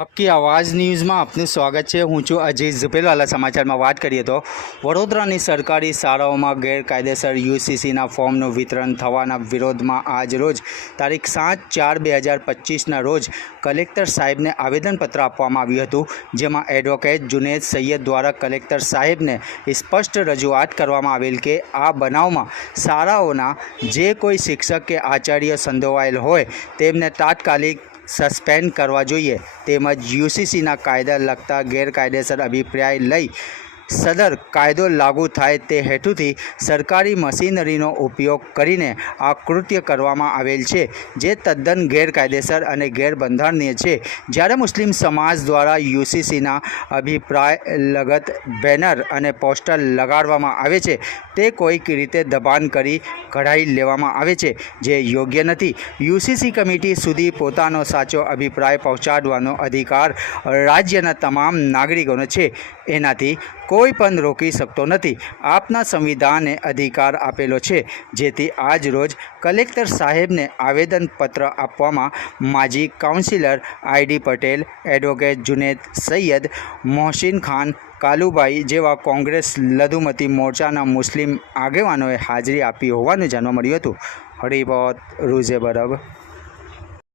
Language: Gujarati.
આપકી આવાજ ન્યૂઝમાં આપનું સ્વાગત છે। હું છું અજીત ઝુપેલવાલા। સમાચારમાં વાત કરીએ તો વડોદરાની સરકારી શાળાઓમાં ગેરકાયદેસર યુસીસીના ફોર્મનું વિતરણ થવાના વિરોધમાં આજ રોજ તારીખ 7/4/2025ના રોજ કલેક્ટર સાહેબને આવેદનપત્ર આપવામાં આવ્યું હતું, જેમાં એડવોકેટ જુનેદ સૈયદ દ્વારા કલેક્ટર સાહેબને સ્પષ્ટ રજૂઆત કરવામાં આવેલ કે આ બનાવમાં શાળાઓના જે કોઈ શિક્ષક કે આચાર્ય સંડોવાયેલ હોય તેમને તાત્કાલિક સસ્પેન્ડ કરવા જોઈએ, તેમજ યુસીસીના કાયદા લગતા ગેરકાયદેસર અભિપ્રાય લઈ સદર કાયદો લાગુ થાય તે હેતુથી સરકારી મશીનરીનો ઉપયોગ કરીને આ કૃત્ય કરવામાં આવેલ છે, જે તદ્દન ગેરકાયદેસર અને ગેરબંધારણીય છે। જ્યારે મુસ્લિમ સમાજ દ્વારા યુસીસીના અભિપ્રાય લગત બેનર અને પોસ્ટર લગાડવામાં આવે છે, તે કોઈક રીતે દબાણ કરી કઢાઈ લેવામાં આવે છે, જે યોગ્ય નથી। યુસીસી કમિટી સુધી પોતાનો સાચો અભિપ્રાય પહોંચાડવાનો અધિકાર રાજ્યના તમામ નાગરિકોનો છે, એનાથી કોઈ પણ રોકી શકતો નથી। આપના સંવિધાને અધિકાર આપેલો છે, જેથી આજ રોજ કલેક્ટર સાહેબને આવેદનપત્ર આપવામાં માજી councillor I D Patel, advocate Juned Saiyed, Mohsin Khan Kalubhai જેવા કોંગ્રેસ લઘુમતી મોરચાના મુસ્લિમ આગેવાનોએ હાજરી આપી હોવાનું જાણવા મળ્યું હતું। રિપોર્ટ રૂઝે બરબ।